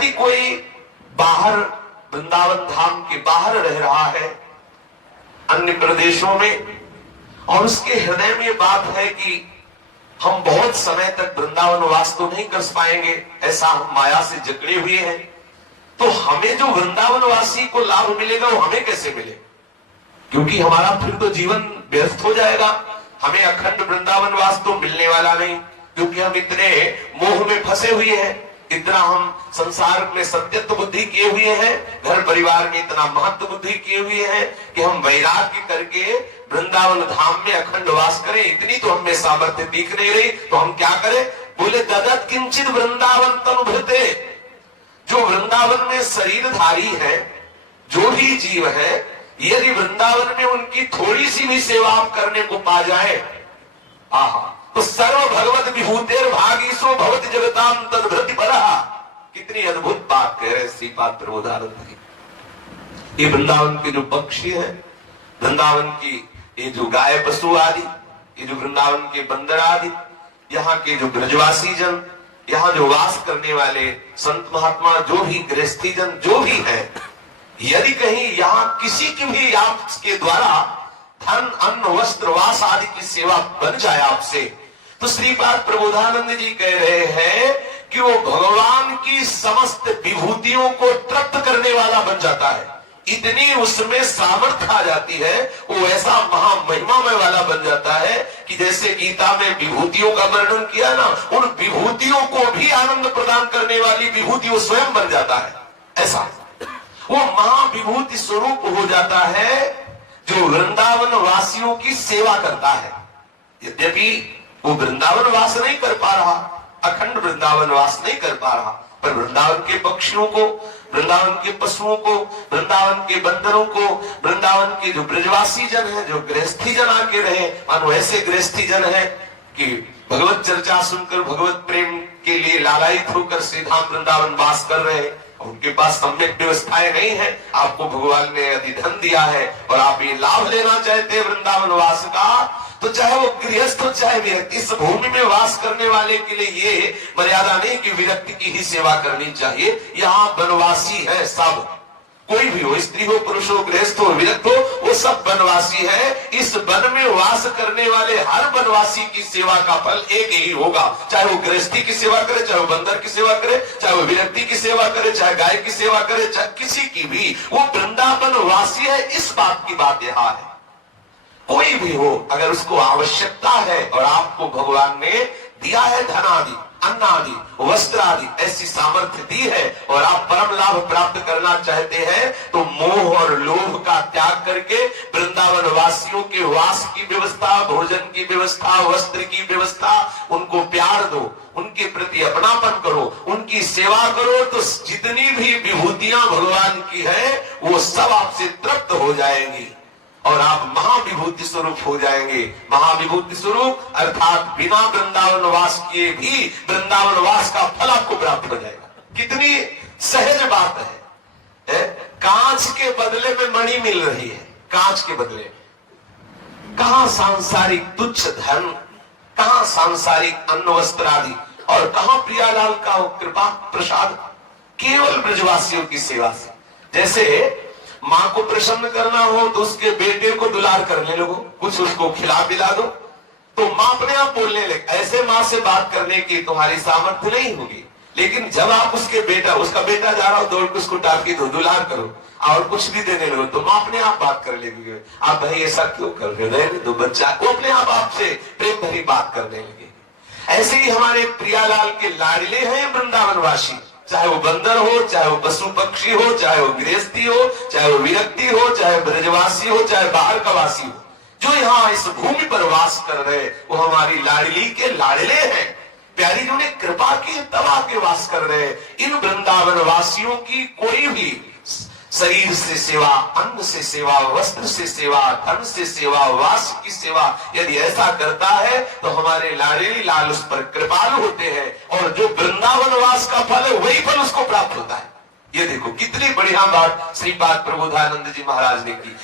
यदि कोई बाहर, वृंदावन धाम के बाहर रह रहा है अन्य प्रदेशों में, और उसके हृदय में बात है कि हम बहुत समय तक वृंदावन वास तो नहीं कर पाएंगे, ऐसा हम माया से जकड़े हुए हैं, तो हमें जो वृंदावन वासी को लाभ मिलेगा वो हमें कैसे मिले? क्योंकि हमारा फिर तो जीवन व्यस्त हो जाएगा, हमें अखंड वृंदावन वास तो मिलने वाला नहीं, क्योंकि हम इतने मोह में फंसे हुए हैं, इतना हम संसार में सत्यत्व बुद्धि किए हुए हैं, घर परिवार में इतना महत्व बुद्धि किए हुए हैं कि हम वैराग्य करके वृंदावन धाम में अखंड वास करें, इतनी तो हमें सामर्थ्य दिख नहीं रही। तो हम क्या करें? बोले ददत किंचित वृंदावन तनुभृते, जो वृंदावन में शरीरधारी है, जो भी जीव है, यदि वृंदावन में उनकी थोड़ी सी भी सेवा आप करने को पा जाए, आहा, तो सर्व भगवत विभूतेर भागीसो भवति जगताम तद्भृति परहा। कितनी अद्भुत बात कह रहे श्रीपाद प्रबोधानंद जी। ये वृंदावन के जो पक्षी है, वृंदावन की ये जो गाय पशु आदि, ये जो वृंदावन के बंदर आदि, यहाँ के जो ब्रजवासी जन, यहाँ जो वास करने वाले संत महात्मा, जो भी गृहस्थी जन जो भी है, यदि कहीं यहाँ किसी की भी आपके द्वारा धन अन्न वस्त्र वास आदि की सेवा बन जाए आपसे, तो श्रीपाद प्रबोधानंद जी कह रहे हैं कि वो भगवान की समस्त विभूतियों को तृप्त करने वाला बन जाता है। इतनी उसमें सामर्थ्य आ जाती है, वो ऐसा महामहिमामय वाला बन जाता है कि जैसे गीता में विभूतियों का वर्णन किया ना, उन विभूतियों को भी आनंद प्रदान करने वाली विभूति वो स्वयं बन जाता है। ऐसा वो महाविभूति स्वरूप हो जाता है जो वृंदावन वासियों की सेवा करता है। यद्यपि वो वृंदावन वास नहीं कर पा रहा, अखंड वृंदावन वास नहीं कर पा रहा, पर वृंदावन के पक्षियों को, वृंदावन के पशुओं को, वृंदावन के बंदरों को, वृंदावन के जो ब्रजवासी जन है, जो गृहस्थी जन आके रहे, मानो ऐसे गृहस्थी जन है कि भगवत चर्चा सुनकर भगवत प्रेम के लिए लालायित होकर श्रीधाम वृंदावन वास कर रहे हैं, उनके पास सम्यक व्यवस्थाएं नहीं है। आपको भगवान ने यदि धन दिया है और आप ये लाभ लेना चाहते हैं वृंदावन वास का, तो चाहे वो गृहस्थ हो चाहे विरक्त, इस भूमि में वास करने वाले के लिए ये मर्यादा नहीं कि विरक्त की ही सेवा करनी चाहिए। यहाँ वनवासी है सब, कोई भी हो, स्त्री हो, पुरुष हो, गृहस्थ हो, विरक्त हो, वो सब वनवासी है। इस वन में वास करने वाले हर वनवासी की सेवा का फल एक ही होगा, चाहे वो गृहस्थी की सेवा करे, चाहे वो बंदर की सेवा करे, चाहे वो विरक्ति की सेवा करे, चाहे गाय की सेवा करे, चाहे किसी की भी, वो वृंदावन वासी है। इस बात की बात यहाँ है। कोई भी हो, अगर उसको आवश्यकता है और आपको भगवान ने दिया है धन आदि, अन्न आदि, वस्त्र आदि, ऐसी सामर्थ्य दी है और आप परम लाभ प्राप्त करना चाहते हैं, तो मोह और लोभ का त्याग करके वृंदावन वासियों के वास की व्यवस्था, भोजन की व्यवस्था, वस्त्र की व्यवस्था, उनको प्यार दो, उनके प्रति अपनापन करो, उनकी सेवा करो, तो जितनी भी विभूतियां भगवान की है वो सब आपसे तृप्त हो जाएंगी और आप महाविभूति स्वरूप हो जाएंगे। महाविभूति स्वरूप अर्थात बिना वृंदावन वास किए भी वृंदावन वास का फल आपको प्राप्त हो जाएगा। कितनी सहज बात है। कांच के बदले में मणि मिल रही है, कांच के बदले में। कहां सांसारिक तुच्छ धन, कहां सांसारिक अन्न वस्त्र आदि, और कहां प्रियालाल का कृपा प्रसाद, केवल ब्रजवासियों की सेवा से। जैसे माँ को प्रसन्न करना हो तो उसके बेटे को दुलार करने लगो, कुछ उसको खिला पिला दो, तो माँ अपने आप बोलने लगे। ऐसे माँ से बात करने की तुम्हारी सामर्थ्य नहीं होगी, लेकिन जब आप उसका बेटा जा रहा हो, दौड़ के उसको टाकी दो, दुलार करो और कुछ भी देने लगो, तो माँ अपने आप बात कर लेगी। आप भाई ऐसा क्यों कर रहे हो, तो बच्चा वो अपने आप आपसे प्रेम भरी बात करने लगे। ऐसे ही हमारे प्रियालाल के लाडले हैं वृंदावनवासी, चाहे वो बंदर हो, चाहे वो पशु पक्षी हो, चाहे वो गृहस्थी हो, चाहे वो विरक्ति हो, चाहे ब्रजवासी हो, चाहे बाहर का वासी हो, जो यहाँ इस भूमि पर वास कर रहे, वो हमारी लाडली के लाडले हैं। प्यारी जी ने कृपा की तब आके वास कर रहे। इन वृंदावन वासियों की कोई भी शरीर से सेवा, अन्न से सेवा, वस्त्र से सेवा, धन से सेवा, वास की सेवा यदि ऐसा करता है तो हमारे लाडली लाल उस पर कृपालु होते हैं, और जो वृंदावन वास का फल है वही फल उसको प्राप्त होता है। ये देखो कितनी बढ़िया बात श्रीपाद प्रबोधानंद जी महाराज ने की।